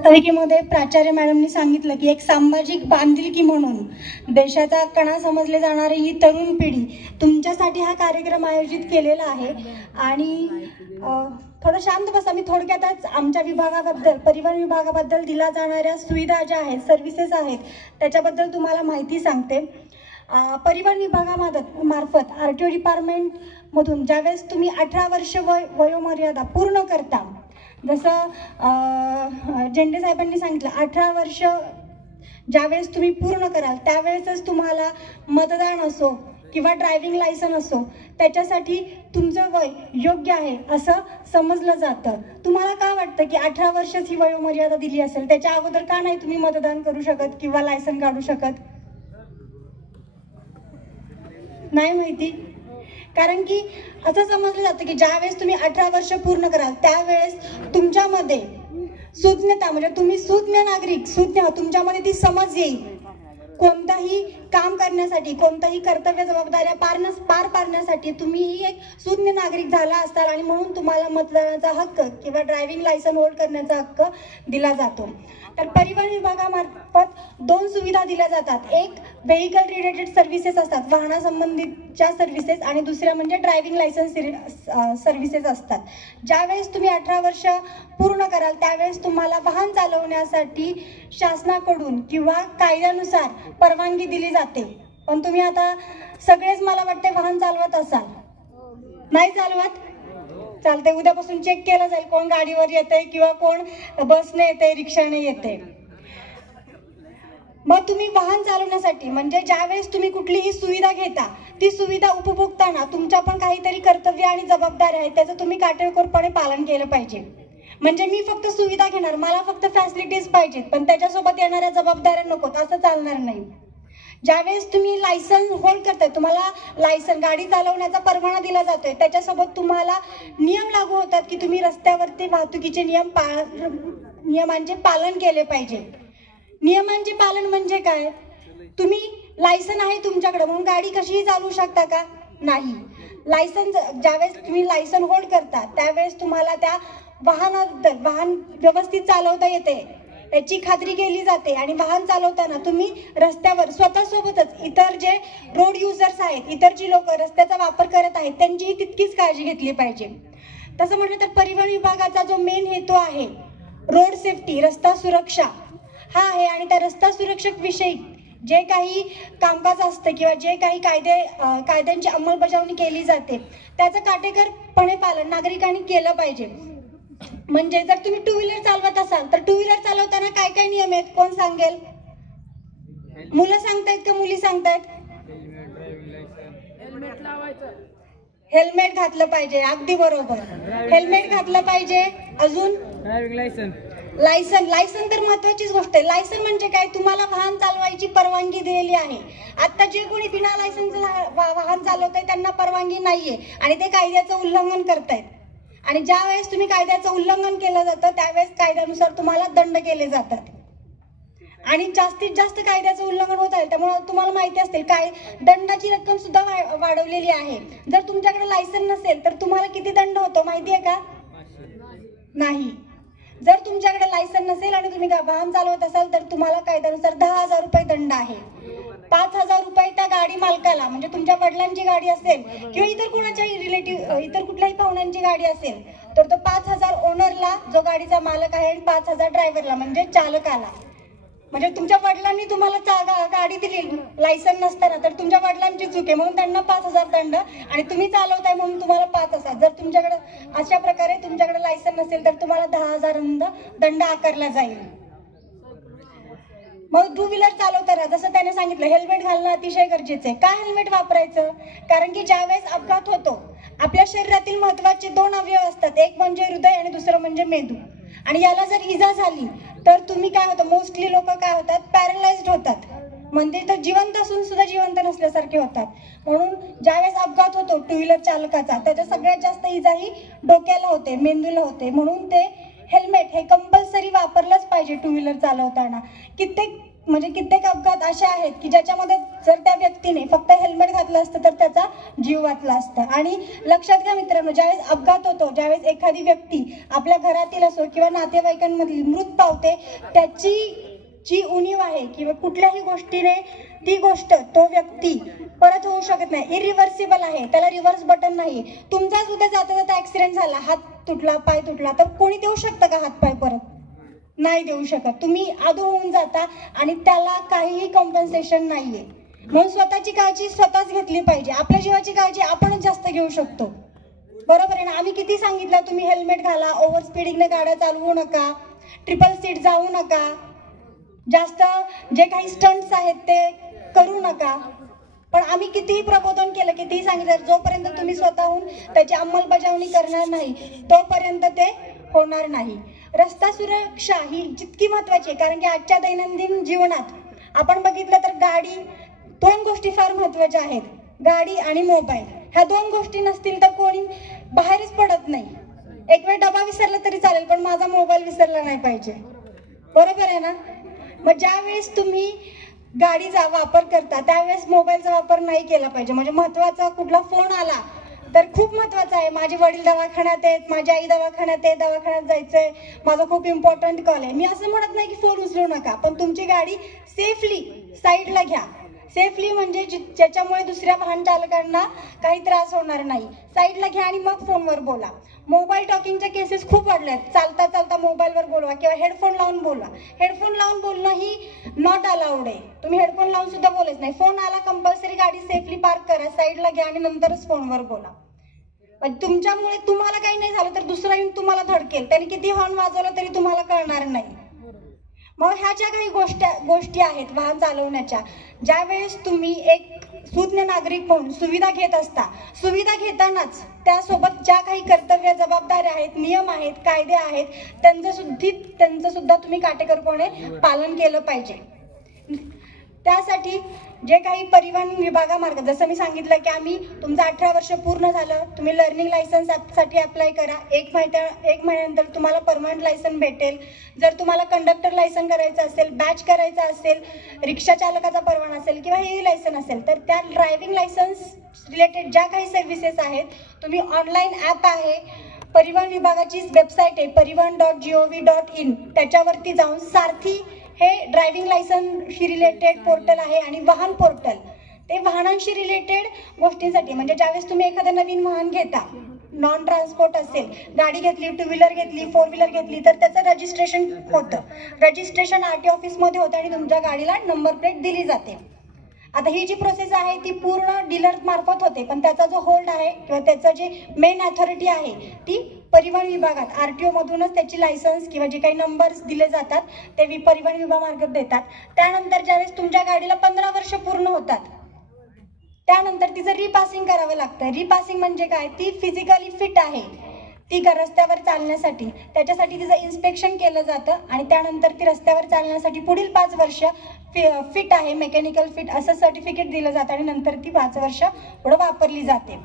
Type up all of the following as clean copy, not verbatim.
प्रास्ताविकेमध्ये प्राचार्य मॅडमनी सांगितलं की एक सामाजिक बांधिलकी म्हणून देशाचा कणा समजले जाणारी ही तरुण पिढी तुमच्यासाठी हा कार्यक्रम आयोजित केलेला आहे. आणि थोडं शांत बसा. मी थोडक्यातच आमच्या विभागाबद्दल, परिवहन विभागाबद्दल दिल्या जाणाऱ्या सुविधा ज्या आहेत, सर्व्हिसेस आहेत, त्याच्याबद्दल तुम्हाला माहिती सांगते. परिवहन विभागामार्फत RTO डिपार्टमेंटमधून ज्यावेळेस तुम्ही 18 वर्ष वयोमर्यादा पूर्ण करता, जसं झेंडे साहेबांनी सांगितलं, 18 वर्ष ज्यावेळेस तुम्ही पूर्ण कराल त्यावेळेसच तुम्हाला मतदान असो किंवा ड्रायव्हिंग लायसन असो त्याच्यासाठी तुमचं वय योग्य आहे असं समजलं जातं. तुम्हाला काय वाटतं की 18 वर्षच ही वयोमर्यादा दिली असेल, त्याच्या अगोदर का नाही तुम्ही मतदान करू शकत किंवा लायसन काढू शकत? नाही माहिती. कारण की असं समजलं जातं की ज्यावेळेस तुम्ही 18 वर्ष पूर्ण कराल त्यावेळेस तुमच्यामध्ये सुज्ञता, म्हणजे तुम्ही सुज्ञ नागरिक, तुमच्यामध्ये ती समज येईल. कोणताही काम करण्यासाठी, कोणताही कर्तव्य जबाबदाऱ्या पार पाडण्यासाठी तुम्ही एक सुज्ञ नागरिक झाला असाल आणि म्हणून तुम्हाला मतदानाचा हक्क किंवा ड्रायव्हिंग लायसन होल्ड करण्याचा हक्क दिला जातो. तर परिवहन विभागामार्फत 2 सुविधा दिल्या जातात. एक व्हेकल रिलेटेड सर्व्हिसेस असतात, वाहनासंबंधीच्या सर्व्हिसेस, आणि दुसऱ्या म्हणजे ड्रायव्हिंग लायसन्स सर्व्हिसेस असतात. ज्यावेळेस तुम्ही 18 वर्ष पूर्ण कराल त्यावेळेस तुम्हाला वाहन चालवण्यासाठी शासनाकडून किंवा कायद्यानुसार परवानगी दिली जाते. पण तुम्ही आता सगळेच मला वाटते वाहन चालवत असाल, नाही चालवत? चालते, उद्यापासून चेक केलं जाईल कोण गाडीवर येते किंवा कोण बसने येते, रिक्षाने येते. मग तुम्ही वाहन चालवण्यासाठी म्हणजे ज्यावेळेस तुम्ही कुठलीही सुविधा घेता, ती सुविधा उपभोगताना तुमच्या पण काहीतरी कर्तव्य आणि जबाबदाऱ्या आहेत, त्याचं तुम्ही काटेकोरपणे पालन केलं पाहिजे. म्हणजे मी फक्त सुविधा घेणार, मला फक्त फॅसिलिटीज पाहिजेत, पण त्याच्यासोबत येणाऱ्या जबाबदाऱ्या नकोत, असं चालणार नाही. ज्यावेळेस तुम्ही लायसन होल्ड करताय, तुम्हाला लायसन, गाडी चालवण्याचा परवाना दिला जातोय, त्याच्यासोबत तुम्हाला नियम लागू होतात की तुम्ही रस्त्यावरती वाहतुकीचे नियमांचे पालन केले पाहिजे. नियमांचे पालन म्हणजे काय? तुम्ही लायसन आहे तुमच्याकडे म्हणून गाडी कशीही चालवू शकता का? नाही. लायसन, ज्यावेळेस तुम्ही लायसन होल्ड करता त्यावेळेस तुम्हाला त्या वाहन व्यवस्थित चालवता येते याची खात्री केली जाते. आणि वाहन चालवताना तुम्ही रस्त्यावर स्वतःसोबतच इतर जे रोड युजर्स आहेत, इतर जी लोक रस्त्याचा वापर करत आहेत, त्यांचीही तितकीच काळजी घेतली पाहिजे. तसं म्हटलं तर परिवहन विभागाचा जो मेन हेतू आहे रोड सेफ्टी, रस्ता सुरक्षा हा आहे. आणि त्या रस्ता सुरक्षक विषयी जे काही कामकाज असतं किंवा जे काही कायद्यांची अंमलबजावणी केली जाते त्याचं काटेकोरपणे पालन नागरिकांनी केलं पाहिजे. म्हणजे जर तुम्ही 2 व्हीलर चालवत असाल तर 2 व्हीलर चालवताना काय काय नियम आहेत कोण सांगेल? मुलं सांगतायत का मुली सांगतायत? हेल्मेट घातलं पाहिजे, अगदी बरोबर, हेल्मेट घातलं पाहिजे. अजून ड्रायव्हिंग लायसन तर महत्वाचीच गोष्ट आहे. लायसन म्हणजे काय? तुम्हाला वाहन चालवायची परवानगी दिलेली आहे. आता जे कोणी बिना लायसनचं वाहन चालवतंय त्यांना परवानगी नाहीये आणि ते कायद्याचं उल्लंघन करतायत. आणि ज्या वेळेस तुम्ही कायद्याचं उल्लंघन केलं जातं त्यावेळेस कायद्यानुसार तुम्हाला दंड केले जातात. आणि जास्तीत जास्त कायद्याचं उल्लंघन होत आहे त्यामुळे तुम्हाला माहिती असतील काय दंडाची रक्कम सुद्धा वाढवलेली आहे. जर तुमच्याकडे लायसन नसेल तर तुम्हाला किती दंड होतो माहिती आहे का? नाही. जर तुमच्याकडे लायसन नसेल आणि तुम्ही वाहन चालवत असाल तर तुम्हाला कायद्यानुसार 10,000 रुपये दंड आहे. 5,000 रुपये त्या गाडी मालकाला, म्हणजे तुमच्या वडिलांची गाडी असेल किंवा इतर कोणाच्याही रिलेटिव्ह, इतर कुठल्याही पाहुण्यांची गाडी असेल तर तो 5,000 ओनरला, जो गाडीचा मालक आहे, आणि 5,000 ड्रायव्हरला म्हणजे चालकाला. म्हणजे तुमच्या वडिलांनी तुम्हाला गाडी दिली लायसन नसताना तर तुमच्या वडिलांची चूक आहे म्हणून त्यांना 5,000 दंड, आणि तुम्ही चालवताय म्हणून तुम्हाला 5,000. जर तुमच्याकडे अशा प्रकारे तुमच्याकडे लायसन नसेल तर तुम्हाला 10,000 दंड आकारला जाईल. मग 2 व्हीलर चालवताना जसं त्याने सांगितलं हेल्मेट घालणं अतिशय गरजेचं आहे. का हेल्मेट वापरायचं? कारण की ज्यावेळेस अपघात होतो आपल्या शरीरातील महत्वाचे 2 अवयव असतात, एक म्हणजे हृदय आणि दुसरं म्हणजे मेंदू. आणि याला जर इजा झाली तर तुम्ही काय होतं, मोस्टली लोक काय होतात, पॅरलाइज्ड होतात, म्हणजे तर जिवंत असून सुद्धा जिवंत नसल्यासारखे होतात. म्हणून ज्यावेळेस अपघात होतो 2 व्हीलर चालकाचा त्याच्या सगळ्यात जास्त इजा ही डोक्याला होते, मेंदूला म्हणून ते हेल्मेट हे कंपल्सरी वापरलंच पाहिजे 2 व्हीलर चालवताना. कित्येक म्हणजे कित्येक अपघात असे आहेत की ज्याच्यामध्ये जर त्या व्यक्तीने फक्त हेल्मेट घातलं असतं तर त्याचा जीव वाचला असता. आणि लक्षात घ्या मित्रांनो, ज्यावेळेस अपघात होतो, ज्यावेळेस एखादी व्यक्ती आपल्या घरातील असो किंवा नातेवाईकांमधील मृत पावते, त्याची जी उणीव आहे किंवा कुठल्याही गोष्टीने ती गोष्ट तो व्यक्ती परत होऊ शकत नाही, इरिव्हर्सिबल आहे, त्याला रिव्हर्स बटन नाही. तुमचाच उद्या जाता जाता ऍक्सिडेंट झाला, हात तुटला, पाय तुटला, तर कोणी देऊ शकतं का हात पाय परत? नाही देऊ शकत. तुम्ही अधो होऊन जाता आणि त्याला काहीही कॉम्पन्सेशन नाहीये. म्हणून स्वतःची काळजी स्वतःच घेतली पाहिजे. आपल्या जीवाची काळजी आपणच जास्त घेऊ शकतो, बरोबर आहे ना? आम्ही किती सांगितलं, तुम्ही हेल्मेट घाला, ओव्हर स्पीडिंगने गाड्या चालवू नका, ट्रिपल सीट जाऊ नका, जास्त जे काही स्टंट्स आहेत ते करू नका. पण आम्ही कितीही प्रबोधन केलं, कितीही सांगितलं, जोपर्यंत तुम्ही स्वतःहून त्याची अंमलबजावणी करणार नाही तोपर्यंत ते होणार नाही. रस्ता सुरक्षा ही जितकी महत्वाची आहे, कारण की आजच्या दैनंदिन जीवनात आपण बघितलं तर गाडी, दोन गोष्टी फार महत्वाच्या आहेत, गाडी आणि मोबाईल. ह्या दोन गोष्टी नसतील तर कोणी बाहेरच पडत नाही. एक वेळ डबा विसरला तरी चालेल, पण माझा मोबाईल विसरला नाही पाहिजे, बरोबर आहे ना? मग ज्यावेळेस तुम्ही गाडीचा वापर करता त्यावेळेस मोबाईलचा वापर नाही केला पाहिजे. म्हणजे महत्वाचा कुठला फोन आला तर खूप महत्वाचं आहे, माझे वडील दवाखान्यात आहेत, माझी आई दवाखान्यात आहे, दवाखान्यात जायचंय, माझा खूप इम्पॉर्टंट कॉल आहे. मी असं म्हणत नाही की फोन उचलू नका, पण तुमची गाडी सेफली साईडला घ्या. सेफली म्हणजे ज्याच्यामुळे दुसऱ्या वाहन चालकांना काही त्रास होणार नाही. साईडला घ्या आणि मग फोनवर बोला. मोबाईल टॉकिंगच्या केसेस खूप वाढल्या आहेत. चालता चालता मोबाईलवर बोलवा किंवा हेडफोन लावून बोला. हेडफोन लावून बोलणं ही नॉट अलाउड आहे. तुम्ही हेडफोन लावून सुद्धा बोलायच नाही. फोन आला कंपल्सरी गाडी सेफली पार्क करा, साईडला घ्या आणि नंतरच फोनवर बोला. तुमच्यामुळे तुम्हाला काही नाही झालं तर दुसरा येऊन तुम्हाला धडकेल, त्याने किती हॉर्न वाजवलं तरी तुम्हाला कळणार नाही. मग ह्या ज्या काही गोष्टी आहेत वाहन चालवण्याच्या, ज्यावेळेस तुम्ही एक सुज्ञ नागरिक म्हणून सुविधा घेत असता, सुविधा घेतानाच त्यासोबत ज्या काही कर्तव्य, जबाबदाऱ्या आहेत, नियम आहेत, कायदे आहेत, त्यांचं सुद्धा तुम्ही काटेकोरपणे पालन केलं पाहिजे. त्यासाठी जे काही परिवहन विभागामार्फत, जसं मी सांगितलं की आम्ही तुमचं 18 वर्ष पूर्ण झालं, तुम्ही लर्निंग लायसन्स साठी अप्लाय करा. एक महिन्यानंतर तुम्हाला परमनंट लायसन भेटेल. जर तुम्हाला कंडक्टर लायसन करायचं असेल, बॅच करायचा असेल, रिक्षा चालकाचा परवाना असेल किंवा हेवी लायसन असेल, तर त्या ड्रायव्हिंग लायसन्स रिलेटेड ज्या काही सर्व्हिसेस आहेत, तुम्ही ऑनलाईन ॲप आहे, परिवहन विभागाची वेबसाईट आहे parivan.gov.in, त्याच्यावरती जाऊन सारथी हे ड्रायव्हिंग लायसन्सशी रिलेटेड पोर्टल आहे आणि वाहन पोर्टल, ते वाहनांशी रिलेटेड गोष्टींसाठी. म्हणजे ज्यावेळेस तुम्ही एखादं नवीन वाहन घेता, नॉन ट्रान्सपोर्ट असेल, गाडी घेतली, टू व्हीलर घेतली, फोर व्हीलर घेतली, तर त्याचं रजिस्ट्रेशन होतं. रजिस्ट्रेशन RTO ऑफिसमध्ये होतं आणि तुमच्या गाडीला नंबर प्लेट दिली जाते. आता ही जी प्रोसेस आहे ती पूर्ण डीलर मार्फत होते, पण त्याचा जो होल्ड आहे किंवा त्याचं जे मेन अथॉरिटी आहे ती परिवहन विभागात RTO मधूनच त्याची लायसन्स किंवा जे काही नंबर्स दिले जातात ते परिवहन विभागामार्फत देतात. त्यानंतर ज्यावेळेस तुमच्या गाडीला 15 वर्ष पूर्ण होतात, त्यानंतर तिचं रिपासिंग करावं लागतं. रिपासिंग म्हणजे काय? ती फिजिकली फिट आहे, ती रस्त्यावर चालण्यासाठी, त्याच्यासाठी तिचं इन्स्पेक्शन केलं जातं आणि त्यानंतर ती रस्त्यावर चालण्यासाठी पुढील 5 वर्ष फिट आहे, मेकॅनिकल फिट असं सर्टिफिकेट दिलं जातं आणि नंतर ती 5 वर्ष पुढे वापरली जाते.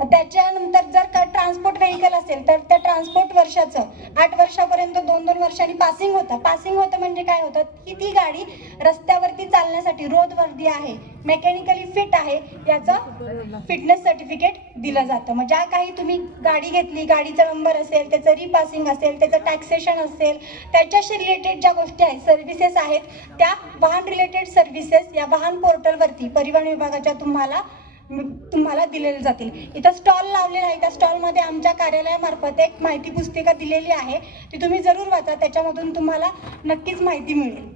त्याच्यानंतर जर का ट्रान्सपोर्ट व्हेकल असेल तर त्या ट्रान्सपोर्ट वर्षाचं 8 वर्षापर्यंत 2-2 वर्षांनी पासिंग होतं. पासिंग होतं म्हणजे काय होतं की ती गाडी रस्त्यावरती चालण्यासाठी रोडवरती आहे, मेकॅनिकली फिट आहे, याचं फिटनेस सर्टिफिकेट दिलं जातं. मग ज्या काही तुम्ही गाडी घेतली, गाडीचा नंबर असेल, त्याचं रिपासिंग असेल, त्याचं टॅक्सेशन असेल, त्याच्याशी रिलेटेड ज्या गोष्टी आहेत, सर्व्हिसेस आहेत, त्या वाहन रिलेटेड सर्व्हिसेस या वाहन पोर्टलवरती परिवहन विभागाच्या तुम्हाला दिलेले जातील. इथं स्टॉल लावलेला आहे, त्या स्टॉलमध्ये आमच्या कार्यालयामार्फत एक माहिती पुस्तिका दिलेली आहे, ती तुम्ही जरूर वाचा, त्याच्यामधून तुम्हाला नक्कीच माहिती मिळेल.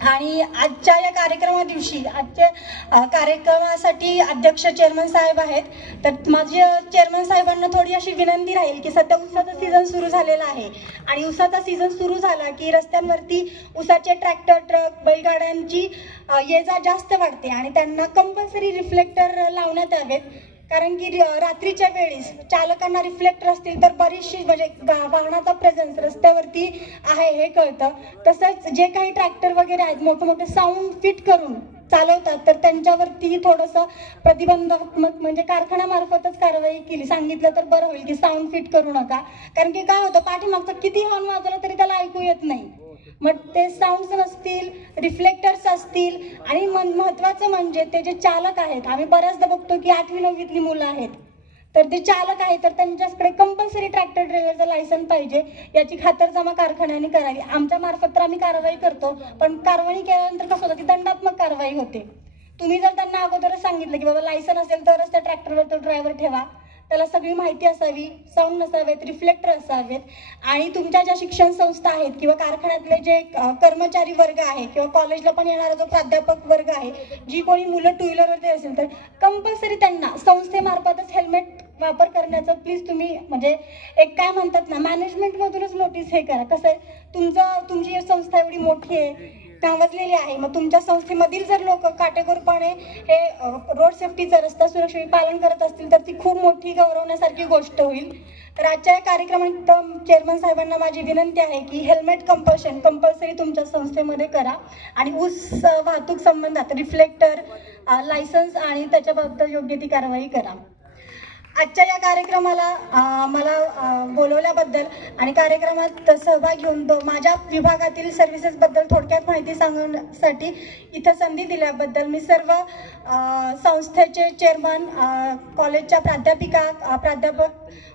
आणि आजच्या या कार्यक्रमादिवशी, आजच्या कार्यक्रमासाठी अध्यक्ष चेअरमन साहेब आहेत, तर माझ्या चेअरमन साहेबांना थोडी अशी विनंती राहील की सध्या उसाचा सीझन सुरू झालेला आहे आणि उसाचा सीझन सुरू झाला की रस्त्यांवरती उसाचे ट्रॅक्टर, ट्रक, बैलगाड्यांची ये जा जास्त वाढते आणि त्यांना कंपल्सरी रिफ्लेक्टर लावण्यात यावेत. कारण की रात्रीच्या वेळेस चालकांना रिफ्लेक्टर असतील तर बरीचशी म्हणजे वाहनाचा प्रेझेन्स रस्त्यावरती आहे हे कळतं. तसंच जे काही ट्रॅक्टर वगैरे आहेत मोठे मोठे साऊंड फिट करून चालवतात तर त्यांच्यावरती थोडंसं प्रतिबंधात्मक म्हणजे कारखान्यामार्फतच कारवाई केली, सांगितलं तर बरं होईल की साऊंड फिट करू नका. कारण की काय होतं, पाठीमागचं किती हॉर्न वाजवलं तरी त्याला ऐकू येत नाही. मग ते साऊंड्स नसतील, रिफ्लेक्टर्स असतील आणि महत्त्वाचं म्हणजे ते जे चालक आहेत, आम्ही बऱ्याचदा बघतो की 8वी 9वीतली मुलं आहेत, तर ते चालक आहे तर त्यांच्याकडे कंपल्सरी ट्रॅक्टर ट्रेलरचं लायसन पाहिजे, याची खातरजमा कारखान्याने करावी. आमच्या मार्फत तर आम्ही कारवाई करतो, पण कारवाई केल्यानंतर कसं होतं की दंडात्मक कारवाई होते. तुम्ही जर त्यांना अगोदरच सांगितलं की बाबा लायसन असेल तरच त्या ट्रॅक्टरवर तो ड्रायव्हर ठेवा, त्याला सगळी माहिती असावी, साऊंड नसावेत, रिफ्लेक्टर असावेत, आणि तुमच्या ज्या शिक्षण संस्था आहेत किंवा कारखान्यातले जे कर्मचारी वर्ग आहे किंवा कॉलेजला पण येणारा जो प्राध्यापक वर्ग आहे, जी कोणी मुलं टू व्हीलरवरती असेल तर कंपल्सरी त्यांना संस्थेमार्फतच हेल्मेट वापर करण्याचं प्लीज तुम्ही म्हणजे एक काय म्हणतात ना, मॅनेजमेंटमधूनच नोटीस हे करा. कसं आहे, तुमची संस्था एवढी मोठी आहे, नावाजलेली आहे, मग तुमच्या संस्थेमधील जर लोक काटेकोरपणे हे रोड सेफ्टीचं, रस्ता सुरक्षेचे पालन करत असतील तर ती खूप मोठी गौरवण्यासारखी गोष्ट होईल. तर आजच्या या कार्यक्रमात चेअरमन साहेबांना माझी विनंती आहे की हेल्मेट कंपल्सरी तुमच्या संस्थेमध्ये करा आणि ऊस वाहतूक संबंधात रिफ्लेक्टर, लायसन्स आणि त्याच्याबाबत योग्य ती कारवाई करा. आजच्या या कार्यक्रमाला मला बोलवल्याबद्दल आणि कार्यक्रमात सहभाग घेऊन माझ्या विभागातील सर्व्हिसेसबद्दल थोडक्यात माहिती सांगण्यासाठी इथं संधी दिल्याबद्दल मी सर्व संस्थेचे चेअरमन, कॉलेजच्या प्राध्यापक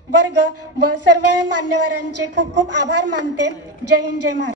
वर्ग व सर्व मान्यवरांचे खूप खूप आभार मानते. जय हिंद, जय महाराष्ट्र.